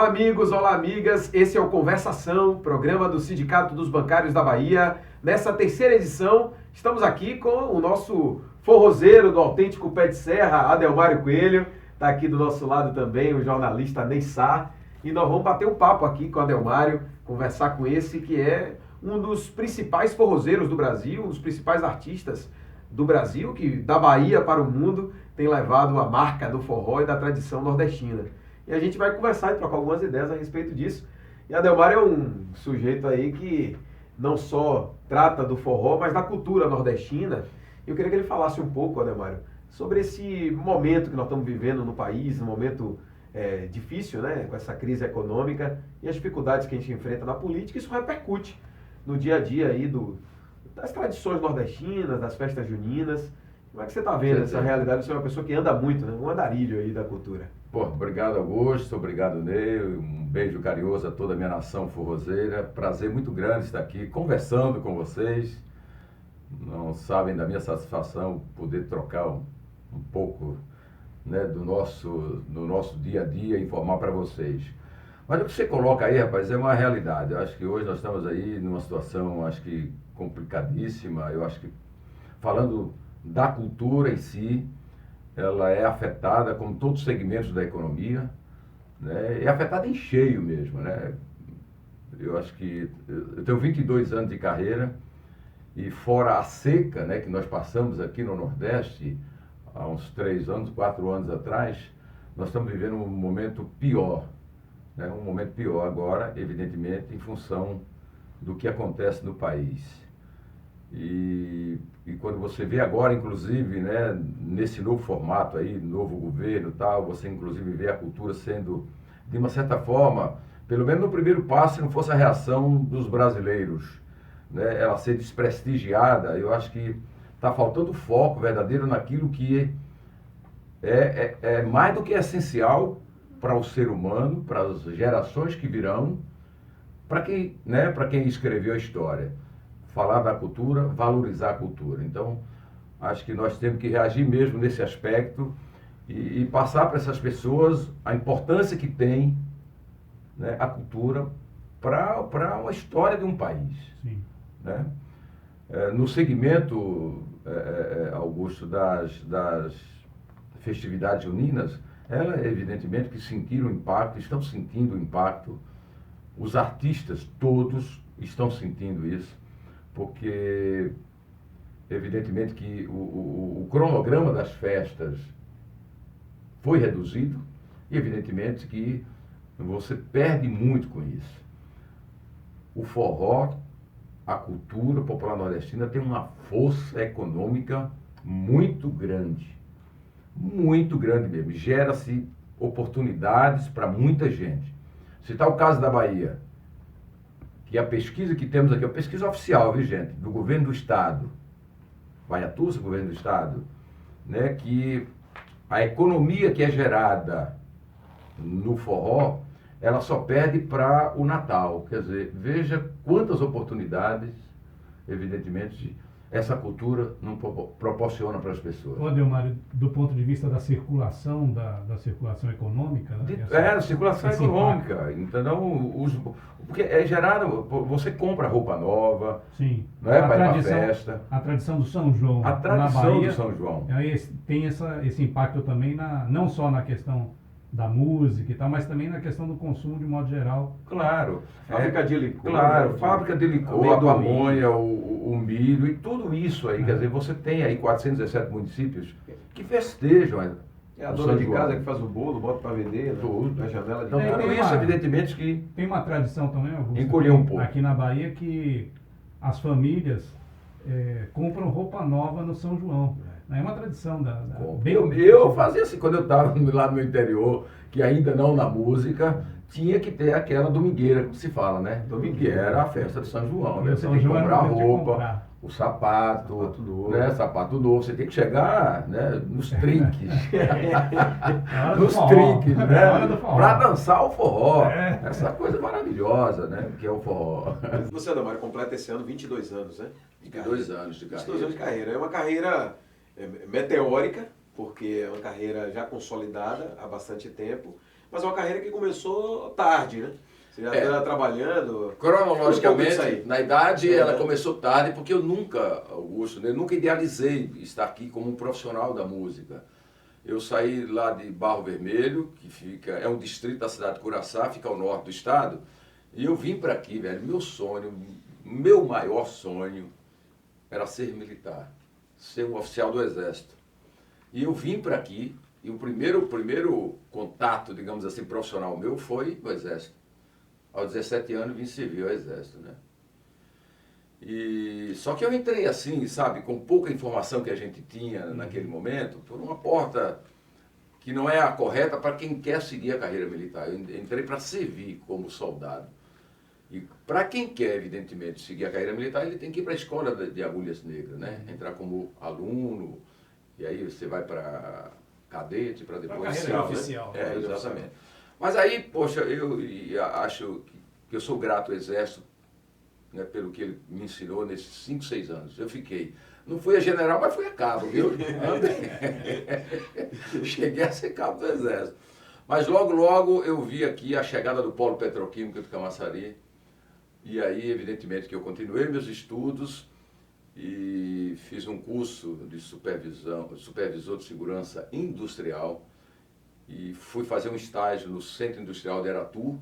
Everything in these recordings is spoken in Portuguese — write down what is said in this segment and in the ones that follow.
Olá amigos, olá amigas, esse é o Conversação, programa do Sindicato dos Bancários da Bahia. Nessa terceira edição, estamos aqui com o nosso forrozeiro do autêntico pé de serra, Adelmário Coelho. Está aqui do nosso lado também o jornalista Ney Sá. E nós vamos bater um papo aqui com o Adelmário, conversar com esse que é um dos principais forrozeiros do Brasil, um dos principais artistas do Brasil, que da Bahia para o mundo tem levado a marca do forró e da tradição nordestina. E a gente vai conversar e trocar algumas ideias a respeito disso. E Adelmário é um sujeito aí que não só trata do forró, mas da cultura nordestina. Eu queria que ele falasse um pouco, Adelmário, sobre esse momento que nós estamos vivendo no país, um momento difícil, né, com essa crise econômica e as dificuldades que a gente enfrenta na política. Isso repercute no dia a dia aí das tradições nordestinas, das festas juninas. Como é que você está vendo essa realidade? Você é uma pessoa que anda muito, né? Um andarilho aí da cultura. Pô, obrigado, Augusto, obrigado, Ney, um beijo carinhoso a toda a minha nação forrozeira. Prazer muito grande estar aqui conversando com vocês. Não sabem da minha satisfação poder trocar um pouco, né, do nosso dia a dia e informar para vocês. Mas o que você coloca aí, rapaz, é uma realidade. Eu acho que hoje nós estamos aí numa situação, acho que complicadíssima. Eu acho que, falando da cultura em si, ela é afetada, como todos os segmentos da economia, né? É afetada em cheio mesmo, né? Eu acho que eu tenho 22 anos de carreira e fora a seca, né, que nós passamos aqui no Nordeste há uns 3 anos, 4 anos atrás, nós estamos vivendo um momento pior, né? Um momento pior agora, evidentemente, em função do que acontece no país. E quando você vê agora, inclusive, né, nesse novo formato aí, novo governo e tal, você inclusive vê a cultura sendo, de uma certa forma, pelo menos no primeiro passo, se não fosse a reação dos brasileiros, né, ela ser desprestigiada, eu acho que está faltando foco verdadeiro naquilo que é mais do que essencial para o ser humano, para as gerações que virão, para quem, né, para quem escreveu a história. Falar da cultura, valorizar a cultura. Então, acho que nós temos que reagir mesmo nesse aspecto e passar para essas pessoas a importância que tem, né, a cultura para uma história de um país. Sim. Né? No segmento, Augusto, das festividades juninas, ela evidentemente que sentiram o impacto, estão sentindo o impacto, os artistas todos estão sentindo isso, porque evidentemente que o cronograma das festas foi reduzido e evidentemente que você perde muito com isso. O forró, a cultura popular nordestina tem uma força econômica muito grande mesmo, gera-se oportunidades para muita gente. Se está o caso da Bahia, que a pesquisa que temos aqui é uma pesquisa oficial, viu, gente, do governo do estado, Baiatussa, governo do estado, né, que a economia que é gerada no forró, ela só perde para o Natal. Quer dizer, veja quantas oportunidades, evidentemente, essa cultura não proporciona para as pessoas. Ô, Adelmário, do ponto de vista da circulação, da circulação econômica... Né? Circulação econômica, entendeu? Porque é gerado, você compra roupa nova, sim, não é, para ir para festa. A tradição do São João A tradição na Bahia, do São João. Aí tem esse impacto também, não só na questão da música e tal, mas também na questão do consumo de modo geral. Claro. Fábrica de licor. Claro, fábrica de licor, a pamonha, o milho e tudo isso aí. Quer dizer, você tem aí 417 municípios que festejam. A dona de casa que faz o bolo, bota para vender, tudo na janela de então, casa. tudo isso, evidentemente, que tem uma tradição também, Augusto, encolheu um pouco. Aqui na Bahia, que as famílias compram roupa nova no São João. É uma tradição Eu fazia assim, quando eu estava lá no interior, que ainda não na música, tinha que ter aquela domingueira, como se fala, né? Que era a festa de São João, né? Você tem que comprar roupa, o sapato novo. Né? Sapato novo, você tem que chegar, né, nos trinques. Nos trinques, né? Para dançar o forró. Essa coisa maravilhosa, né? Que é o forró. Você, Adelmário, completa esse ano 22 anos, né? 22 anos de carreira. 22 anos de carreira. É uma carreira meteórica, porque é uma carreira já consolidada há bastante tempo, Mas é uma carreira que começou tarde, né? Você já estava trabalhando... Cronologicamente, na idade, ela começou tarde, porque eu nunca, Augusto, eu nunca idealizei estar aqui como um profissional da música. Eu saí lá de Barro Vermelho, que é um distrito da cidade de Curaçá, fica ao norte do estado, e eu vim para aqui, velho. Meu maior sonho era ser militar, ser um oficial do Exército. E eu vim para aqui, e o primeiro contato, digamos assim, profissional meu foi no Exército. Aos 17 anos vim servir ao Exército, né? Só que eu entrei assim, sabe, com pouca informação que a gente tinha naquele momento, por uma porta que não é a correta para quem quer seguir a carreira militar. Eu entrei para servir como soldado. E para quem quer, evidentemente, seguir a carreira militar, ele tem que ir para a escola de agulhas negras, né? Entrar como aluno, e aí você vai para cadete, para depois... Para a carreira oficial. É, exatamente. Mas aí, poxa, eu acho que eu sou grato ao Exército, né, pelo que ele me ensinou nesses 5, 6 anos. Eu fiquei. Não fui a general, mas fui a cabo, viu? Cheguei a ser cabo do Exército. Mas logo eu vi aqui a chegada do Polo Petroquímico de Camaçari. E aí, evidentemente, que eu continuei meus estudos e fiz um curso de supervisor de segurança industrial. E fui fazer um estágio no Centro Industrial de Aratu,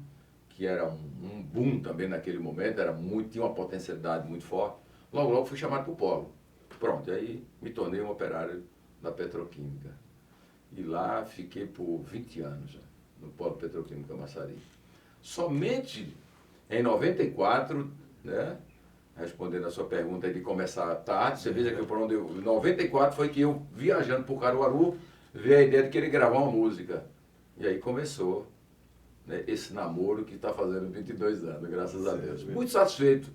que era um boom também naquele momento, tinha uma potencialidade muito forte. Logo fui chamado para o Polo. Pronto, aí me tornei um operário da Petroquímica. E lá fiquei por 20 anos, já, no Polo Petroquímico Camaçari. Somente em 94, né, respondendo a sua pergunta de começar tarde, você veja que em 94 foi que eu, viajando por Caruaru, veio a ideia de querer gravar uma música. E aí começou, né, esse namoro que está fazendo 22 anos, graças a Deus. Muito satisfeito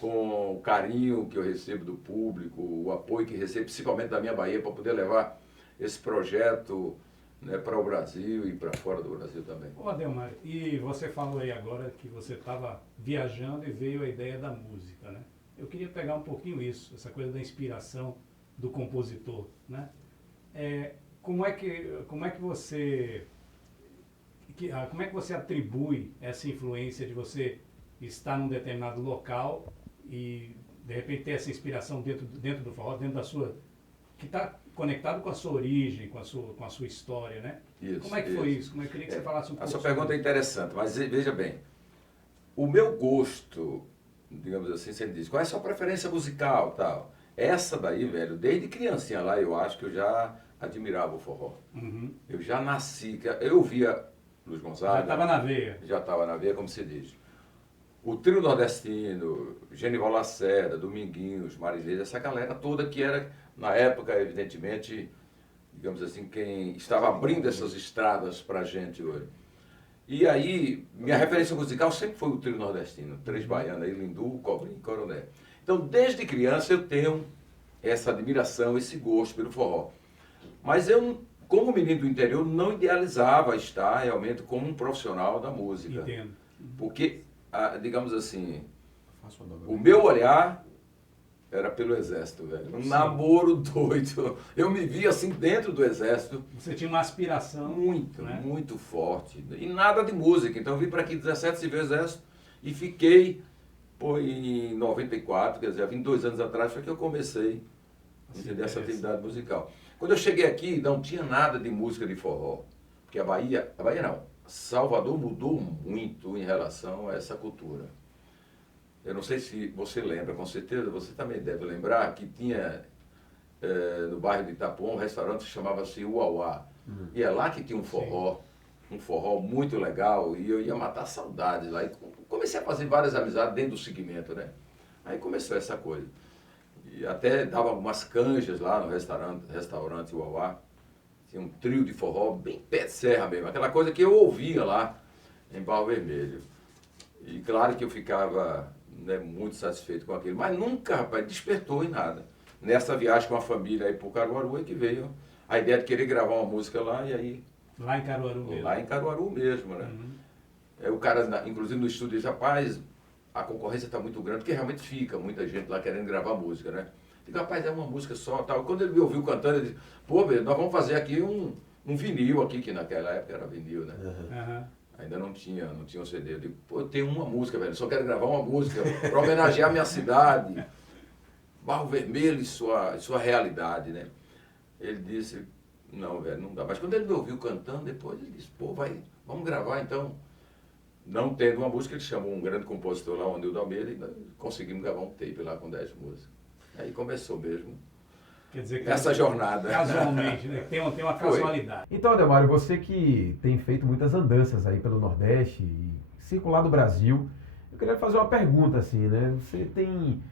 com o carinho que eu recebo do público, o apoio que recebo, principalmente da minha Bahia, para poder levar esse projeto, né, para o Brasil e para fora do Brasil também. Ô Adelmar, e você falou aí agora que você estava viajando e veio a ideia da música, né? Eu queria pegar um pouquinho isso, essa coisa da inspiração do compositor, né? Como é que você atribui essa influência de você estar num determinado local e de repente ter essa inspiração dentro do forró, dentro da sua, que está conectado com a sua origem, com a sua história, né? Isso, como é que foi isso? Como é que eu queria que você falasse um pouco? A sua pergunta é interessante, mas veja bem, o meu gosto, digamos assim, você diz, qual é a sua preferência musical, tal? Essa daí, velho, desde criancinha lá, eu acho que eu já admirava o forró. Uhum. Eu já nasci, eu via Luiz Gonzaga. Já estava na veia. Já estava na veia, como se diz. O trio nordestino, Genival Lacerda, Dominguinhos, Marinês, essa galera toda que era, na época, evidentemente, digamos assim, quem estava abrindo essas estradas para a gente hoje. E aí, minha referência musical sempre foi o trio nordestino, Três Baianas, Lindu, Cobrinha e Coroné. Então, desde criança eu tenho essa admiração, esse gosto pelo forró. Mas eu, como menino do interior, não idealizava estar realmente como um profissional da música. Entendo. Porque, digamos assim, o meu olhar era pelo Exército, velho. Um namoro doido. Eu me via assim dentro do Exército. Você tinha uma aspiração. Muito, né? muito forte. E nada de música. Então eu vim para aqui 17, servi o Exército e fiquei, em 94, quer dizer, 22 anos atrás, foi que eu comecei a entender essa atividade musical. Quando eu cheguei aqui, não tinha nada de música de forró. Porque a Bahia não, Salvador mudou muito em relação a essa cultura. Eu não sei se você lembra, com certeza, você também deve lembrar que tinha no bairro de Itapuã um restaurante que chamava-se Uauá. E é lá que tinha um forró muito legal, e eu ia matar saudades lá. E comecei a fazer várias amizades dentro do segmento, né? Aí começou essa coisa. E até dava algumas canjas lá no restaurante Uauá. Tinha um trio de forró bem pé de serra mesmo, aquela coisa que eu ouvia lá em Barro Vermelho. E claro que eu ficava, né, muito satisfeito com aquilo, mas nunca, rapaz, despertou em nada. Nessa viagem com a família aí pro Caruaru é que veio a ideia de querer gravar uma música lá, e aí... Lá em Caruaru mesmo. Lá em Caruaru mesmo, né? O cara, inclusive no estúdio, diz, rapaz, a concorrência está muito grande, porque realmente fica muita gente lá querendo gravar música, né? Digo, rapaz, é uma música só, tal. Quando ele me ouviu cantando, ele disse, pô, velho, nós vamos fazer aqui um vinil aqui, que naquela época era vinil, né? Aham. Ainda não tinha um CD. Eu digo, pô, eu tenho uma música, velho, só quero gravar uma música para homenagear a minha cidade, Barro Vermelho e sua realidade, né? Ele disse, não, velho, não dá. Mas quando ele me ouviu cantando, depois ele disse, pô, vamos gravar então. Não tendo uma música, ele chamou um grande compositor lá, o Nildo Almeida, e nós conseguimos gravar um tape lá com 10 músicas. Aí começou mesmo Quer dizer que essa jornada. casualmente, né? Tem uma Foi. casualidade. Então, Adelmário, você que tem feito muitas andanças aí pelo Nordeste e circulado o Brasil, eu queria fazer uma pergunta assim, né? Você tem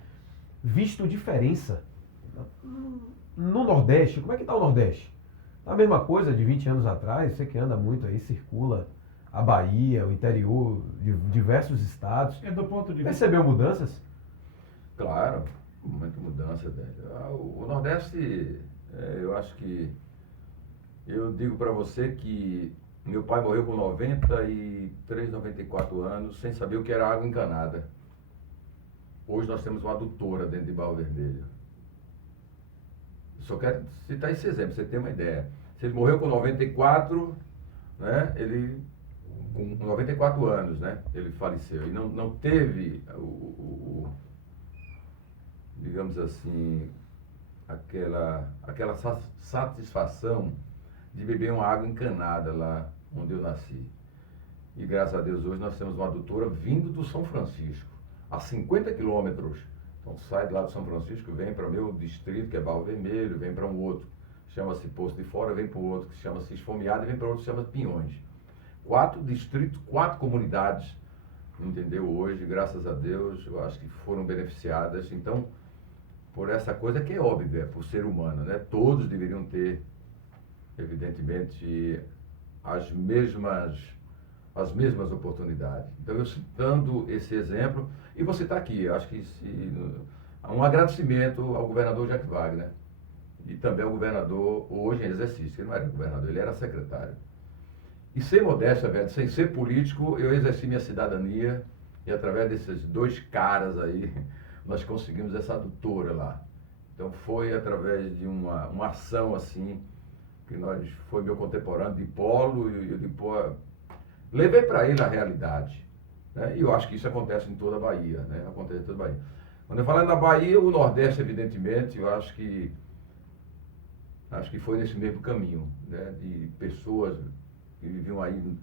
visto diferença no Nordeste? Como é que está o Nordeste? Tá a mesma coisa de 20 anos atrás? Você que anda muito aí, circula a Bahia, o interior de diversos estados. É do ponto de vista... Percebeu mudanças? Claro, muita mudança, velho. O Nordeste, eu acho que... Eu digo para você que meu pai morreu com 93, 94 anos, sem saber o que era água encanada. Hoje nós temos uma adutora dentro de Barro Vermelho. Só quero citar esse exemplo, pra você ter uma ideia. Se ele morreu com 94, né, ele... Com 94 anos, né, ele faleceu. E não teve digamos assim, aquela satisfação de beber uma água encanada lá onde eu nasci. E graças a Deus hoje nós temos uma adutora vindo do São Francisco, a 50 quilômetros. Então sai de lá do São Francisco, vem para o meu distrito, que é Barro Vermelho, vem para um outro, chama-se Poço de Fora, vem para o outro, que chama-se Esfomeado, e vem para outro, que chama-se Pinhões. 4 distritos, 4 comunidades, entendeu? Hoje, graças a Deus, eu acho que foram beneficiadas. Então, por essa coisa que é óbvia, por ser humano, né? Todos deveriam ter, evidentemente, as mesmas oportunidades. Então, eu citando esse exemplo, e você está aqui, eu acho que um agradecimento ao governador Jacques Wagner, e também ao governador, hoje em exercício, ele não era governador, ele era secretário. E sem modéstia, velho, sem ser político, eu exerci minha cidadania, e através desses 2 caras aí, nós conseguimos essa adutora lá. Então foi através de uma ação assim, que foi meu contemporâneo de polo, e eu depois levei para ele a realidade. Né? E eu acho que isso acontece em toda a Bahia, né? Acontece em toda a Bahia. Quando eu falo na Bahia, o Nordeste, evidentemente, eu acho que foi nesse mesmo caminho, né? De pessoas que viviam aí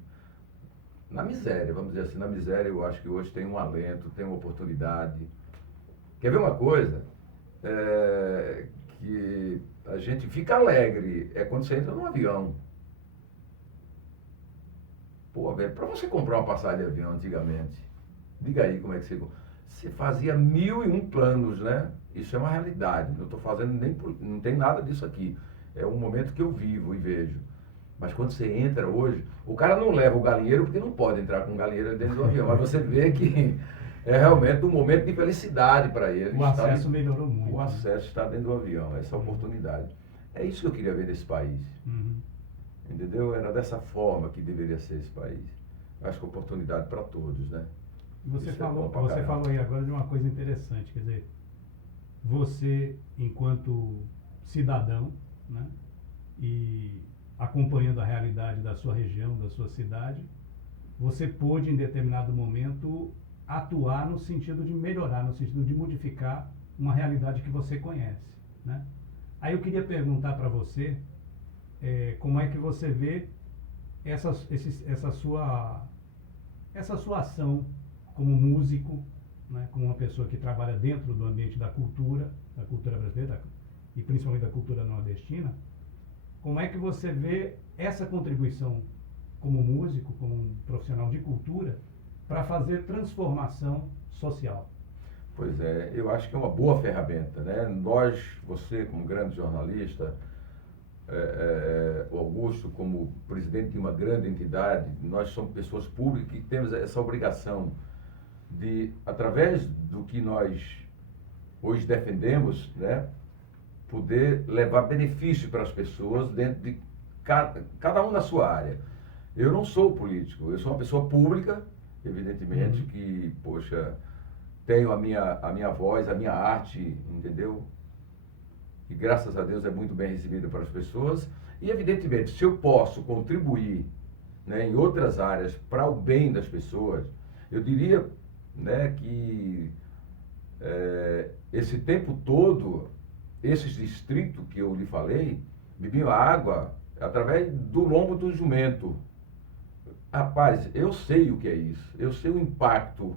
na miséria, vamos dizer assim, na miséria. Eu acho que hoje tem um alento, tem uma oportunidade. Quer ver uma coisa? Que a gente fica alegre, é quando você entra num avião. Pô, velho, para você comprar uma passagem de avião antigamente, diga aí como é que você fazia 1001 planos, né? Isso é uma realidade, não estou fazendo não tem nada disso aqui. É um momento que eu vivo e vejo. Mas quando você entra hoje, o cara não leva o galinheiro porque não pode entrar com o galinheiro dentro do avião. Mas você vê que é realmente um momento de felicidade para ele. O acesso melhorou muito. O acesso está dentro do avião, essa oportunidade. É isso que eu queria ver nesse país. Uhum. Entendeu? Era dessa forma que deveria ser esse país. Acho que oportunidade para todos, né? Você Isso é bom falou, pra você caramba. falou aí agora de uma coisa interessante, quer dizer, você enquanto cidadão, né, e acompanhando a realidade da sua região, da sua cidade, você pôde em determinado momento atuar no sentido de melhorar, no sentido de modificar uma realidade que você conhece, né? Aí eu queria perguntar para você como é que você vê essa sua ação como músico, né, como uma pessoa que trabalha dentro do ambiente da cultura brasileira e principalmente da cultura nordestina. Como é que você vê essa contribuição como músico, como um profissional de cultura, para fazer transformação social? Pois é, eu acho que é uma boa ferramenta, né? Você como grande jornalista, o Augusto como presidente de uma grande entidade, nós somos pessoas públicas que temos essa obrigação de, através do que nós hoje defendemos, né, poder levar benefício para as pessoas dentro de cada um na sua área. Eu não sou político, eu sou uma pessoa pública, evidentemente, que, poxa, tenho a minha voz, a minha arte, entendeu? E graças a Deus é muito bem recebida para as pessoas. E, evidentemente, se eu posso contribuir, né, em outras áreas para o bem das pessoas, eu diria, né, que esse tempo todo, esses distritos que eu lhe falei, bebiam água através do lombo do jumento. Rapaz, eu sei o que é isso, eu sei o impacto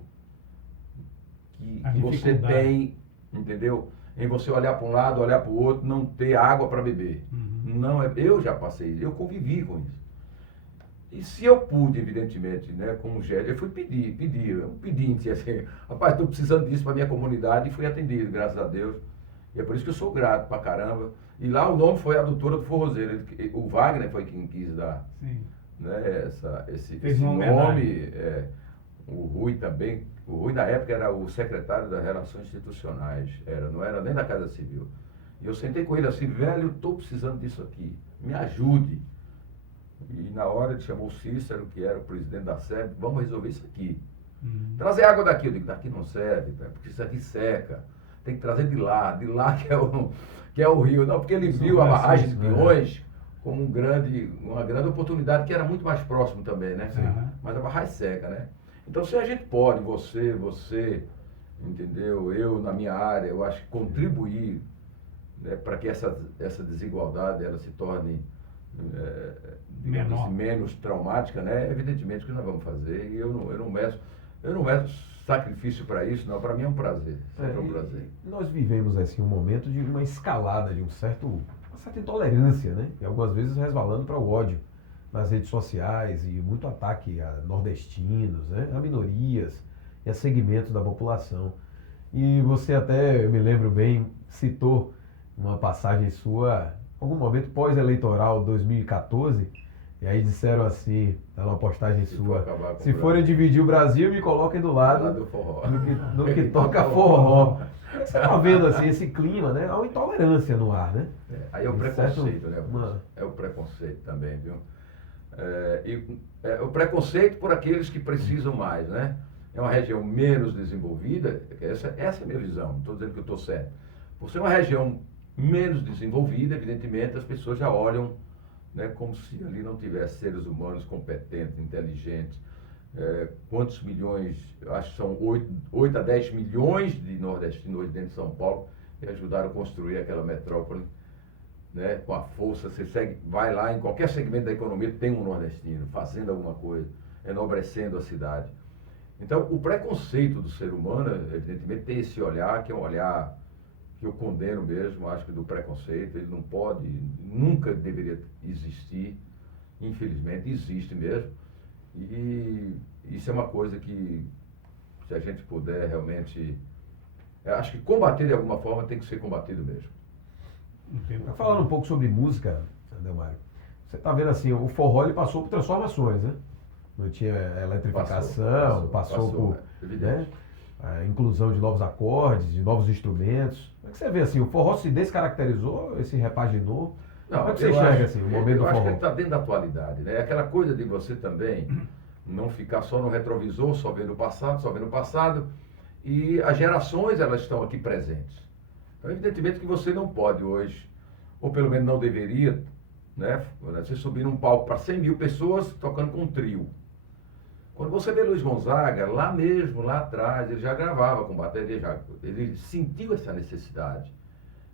que você tem, entendeu? Em você olhar para um lado, olhar para o outro, não ter água para beber. Não, eu já passei, eu convivi com isso. E se eu pude, evidentemente, né, com um gesto, eu fui um pedinte, assim, rapaz, estou precisando disso para minha comunidade, e fui atendido, graças a Deus. E é por isso que eu sou grato pra caramba. E lá o nome foi a Adutora do Forrozeiro. O Wagner foi quem quis dar, né, esse nome. O Rui também. O Rui, na época, era o secretário das Relações Institucionais. Não era nem da Casa Civil. E eu sentei com ele assim, velho, estou precisando disso aqui. Me ajude. E na hora ele chamou o Cícero, que era o presidente da SEB, vamos resolver isso aqui. Trazer água daqui. Eu digo, daqui não serve, porque isso aqui seca. Tem que trazer de lá que é o rio. Não, porque ele viu a barragem de Pinhões como uma grande oportunidade, que era muito mais próximo também, né? Mas a barragem seca, né? Então, se a gente pode, você, entendeu? Eu, na minha área, eu acho que contribuir, né, para que essa desigualdade ela se torne menos traumática, né? Evidentemente que nós vamos fazer. E eu não meço sacrifício para isso, não. Para mim é um prazer. Sempre é um prazer. Nós vivemos assim um momento de uma escalada, de uma certa intolerância, né? E algumas vezes resvalando para o ódio nas redes sociais e muito ataque a nordestinos, né? A minorias e a segmentos da população. E você até, eu me lembro bem, citou uma passagem sua, algum momento pós-eleitoral 2014, e aí disseram assim, numa postagem sua, se forem dividir o Brasil, me coloquem do lado do forró. No que toca forró. Você está vendo assim, esse clima, né? Há uma intolerância no ar, né? Aí é o preconceito, né? É o preconceito também, viu? O preconceito por aqueles que precisam mais, né? É uma região menos desenvolvida, essa é a minha visão, não estou dizendo que eu estou certo. Por ser uma região menos desenvolvida, evidentemente as pessoas já olham, né, como se ali não tivesse seres humanos competentes, inteligentes. Quantos milhões, acho que são 8 a 10 milhões de nordestinos hoje dentro de São Paulo, que ajudaram a construir aquela metrópole, né, com a força. Você vai lá, em qualquer segmento da economia tem um nordestino fazendo alguma coisa, enobrecendo a cidade. Então, o preconceito do ser humano, evidentemente, tem esse olhar, que é um olhar que eu condeno mesmo, acho que do preconceito, ele não pode, nunca deveria existir, infelizmente, existe mesmo. E isso é uma coisa que, se a gente puder realmente, acho que combater de alguma forma tem que ser combatido mesmo. Falando um pouco sobre música, Adelmário, você está vendo assim, o forró ele passou por transformações, né? Não tinha eletrificação, passou por, né, a inclusão de novos acordes, de novos instrumentos. Como é que você vê assim, o forró se descaracterizou, se repaginou? Não, como é que você enxerga assim, o momento do forró? Eu acho que ele está dentro da atualidade, né? Aquela coisa de você também não ficar só no retrovisor, só vendo o passado, e as gerações elas estão aqui presentes. Então, evidentemente que você não pode hoje, ou pelo menos não deveria, né, você subir num palco para 100 mil pessoas tocando com um trio. Quando você vê Luiz Gonzaga, lá mesmo, lá atrás, ele já gravava com bateria, ele sentiu essa necessidade,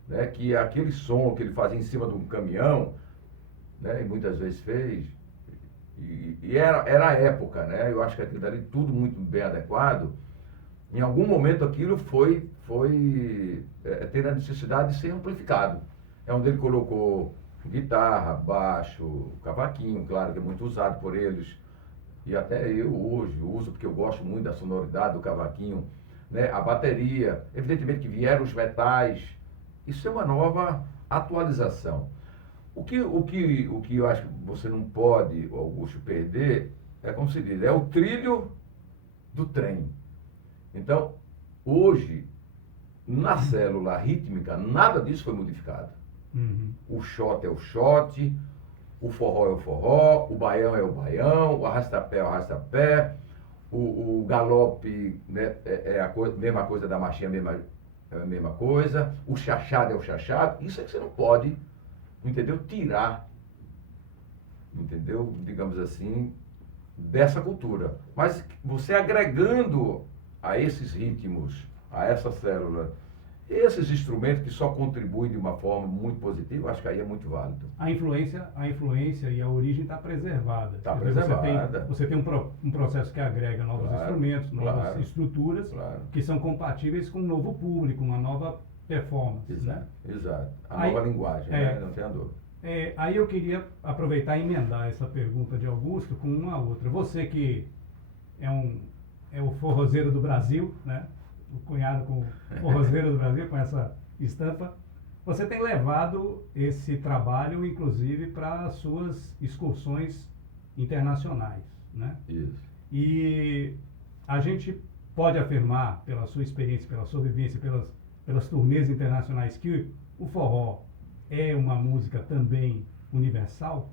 né, que aquele som que ele fazia em cima de um caminhão, né, e muitas vezes fez, e era a época, né, eu acho que aquilo dali tudo muito bem adequado. Em algum momento aquilo foi ter a necessidade de ser amplificado. É onde ele colocou guitarra, baixo, cavaquinho, claro que é muito usado por eles. E até eu hoje uso, porque eu gosto muito da sonoridade do cavaquinho, né? A bateria, evidentemente que vieram os metais. Isso é uma nova atualização. O que eu acho que você não pode, Augusto, perder, é como se diz, é o trilho do trem. Então, hoje, na célula rítmica, nada disso foi modificado. O shot é o shot, o forró é o forró, o baião é o baião, o arrastapé é o arrastapé, o galope, né, é a mesma coisa da marchinha, a mesma coisa, o chachado é o chachado. Isso é que você não pode, entendeu? Tirar entendeu? Digamos assim, dessa cultura. Mas você agregando a esses ritmos, a essa célula, esses instrumentos que só contribuem de uma forma muito positiva, acho que aí é muito válido. A influência e a origem está preservada. Está Quer dizer, preservada. Você tem um processo que agrega novos instrumentos, novas estruturas, que são compatíveis com um novo público, uma nova performance. Exato, né? exato. A nova linguagem, né? Não tem a dúvida. Aí eu queria aproveitar e emendar essa pergunta de Augusto com uma outra. Você que é o forrozeiro do Brasil, né? O cunhado com o forrozeiro do Brasil, com essa estampa, você tem levado esse trabalho, inclusive, para as suas excursões internacionais, né? Isso. E a gente pode afirmar, pela sua experiência, pela sua vivência, pelas turnês internacionais, que o forró é uma música também universal?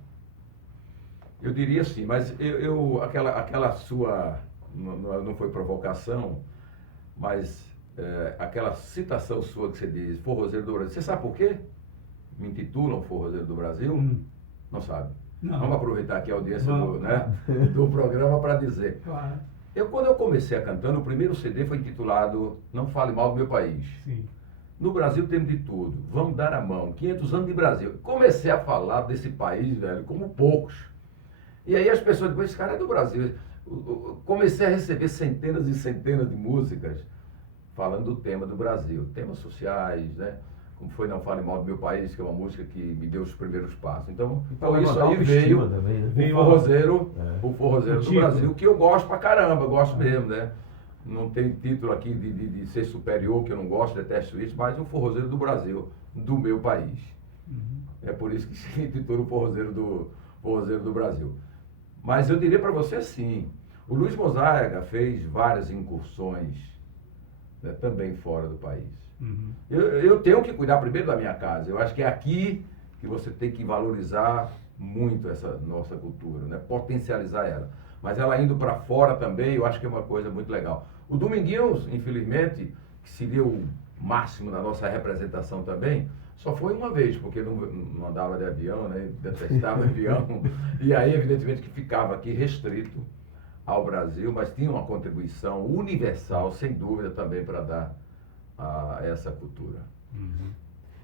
Eu diria sim, mas aquela sua, não foi provocação, mas aquela citação sua que você diz, forrozeiro do Brasil, você sabe por quê? Me intitulam forrozeiro do Brasil? Não sabe. Não. Vamos aproveitar aqui a audiência do programa para dizer. Claro. Quando eu comecei a cantando, o primeiro CD foi intitulado Não Fale Mal do Meu País. Sim. No Brasil temos de tudo. Vamos dar a mão. 500 anos de Brasil. Comecei a falar desse país, velho, como poucos. E aí as pessoas, depois, esse cara é do Brasil. Comecei a receber centenas e centenas de músicas falando do tema do Brasil. Temas sociais, né? Como foi Não Fale Mal do Meu País, que é uma música que me deu os primeiros passos. Então isso aí veio também, né? o forrozeiro do Brasil, que eu gosto pra caramba, gosto mesmo, né? Não tem título aqui de ser superior, que eu não gosto, detesto isso, mas o forrozeiro do Brasil, do meu país. É por isso que se intitula o forrozeiro do Brasil. Mas eu diria para você sim, o Luiz Gonzaga fez várias incursões, né, também fora do país. Eu tenho que cuidar primeiro da minha casa. Eu acho que é aqui que você tem que valorizar muito essa nossa cultura, né, potencializar ela. Mas ela indo para fora também, eu acho que é uma coisa muito legal. O Dominguinhos, infelizmente, que seria o máximo da nossa representação também, só foi uma vez, porque não andava de avião, né? Detestava avião. E aí, evidentemente, que ficava aqui restrito ao Brasil, mas tinha uma contribuição universal, sem dúvida, também para dar a essa cultura.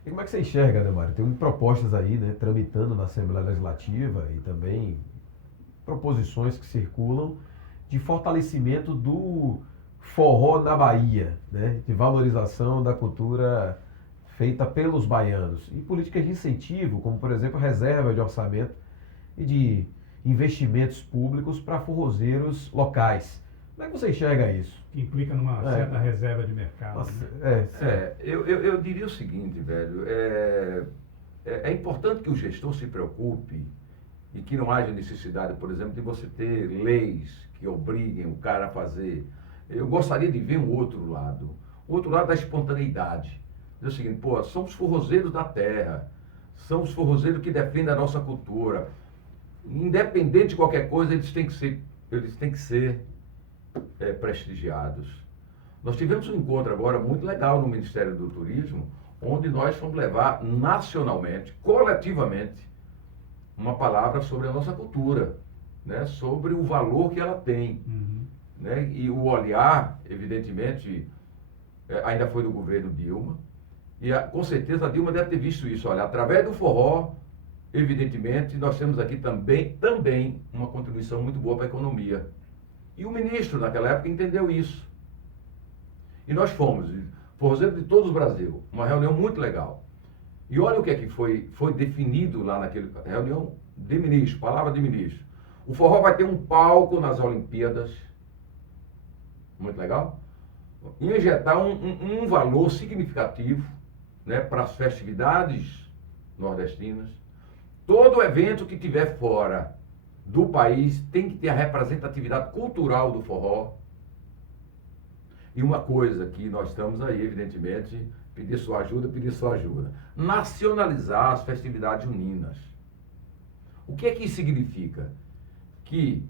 E como é que você enxerga, Ademar? Tem propostas aí, né, tramitando na Assembleia Legislativa e também proposições que circulam de fortalecimento do forró na Bahia, né, de valorização da cultura feita pelos baianos. E políticas de incentivo, como por exemplo a reserva de orçamento e de investimentos públicos para forrozeiros locais. Como é que você enxerga isso? Que implica numa certa reserva de mercado. Nossa, né? Eu diria o seguinte, velho, é importante que o gestor se preocupe e que não haja necessidade, por exemplo, de você ter leis que obriguem o cara a fazer. Eu gostaria de ver um outro lado. O outro lado da espontaneidade. É o seguinte, pô, somos forrozeiros da terra. Somos forrozeiros que defendem a nossa cultura. Independente de qualquer coisa, eles têm que ser prestigiados. Nós tivemos um encontro agora muito legal no Ministério do Turismo, onde nós fomos levar nacionalmente, coletivamente, uma palavra sobre a nossa cultura, né? Sobre o valor que ela tem. Né? E o olhar, evidentemente, ainda foi do governo Dilma, e com certeza a Dilma deve ter visto isso. Olha, através do forró, evidentemente, nós temos aqui também uma contribuição muito boa para a economia. E o ministro, naquela época, entendeu isso. E nós fomos, forrozeiro de todo o Brasil, uma reunião muito legal. E olha o que é que foi definido lá naquela reunião de ministro, palavra de ministro. O forró vai ter um palco nas Olimpíadas, muito legal, e injetar um valor significativo, né, para as festividades nordestinas. Todo evento que tiver fora do país tem que ter a representatividade cultural do forró. E uma coisa que nós estamos aí, evidentemente, pedir sua ajuda. Nacionalizar as festividades juninas. O que é que isso significa? Que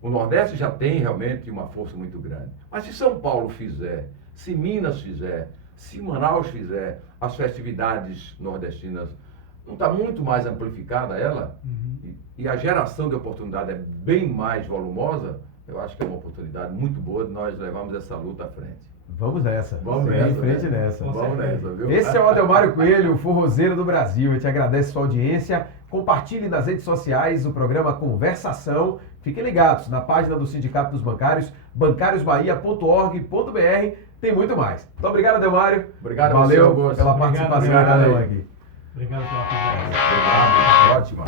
o Nordeste já tem realmente uma força muito grande. Mas se São Paulo fizer, se Minas fizer, se Manaus fizer as festividades nordestinas, não está muito mais amplificada ela? e a geração de oportunidade é bem mais volumosa, eu acho que é uma oportunidade muito boa de nós levarmos essa luta à frente. Vamos nessa. Vamos Seguir nessa, em frente né? nessa. Vamos nessa, viu? Esse é o Adelmário Coelho, o forrozeiro do Brasil. A gente agradece sua audiência. Compartilhe nas redes sociais o programa Conversação. Fiquem ligados na página do Sindicato dos Bancários, bancariosbahia.org.br. Tem muito mais. Muito obrigado, Adelmário. Obrigado, Valeu Augusto. pela Obrigado, participação obrigado aí. aqui. Obrigado pela conversa. Obrigado, ótimo.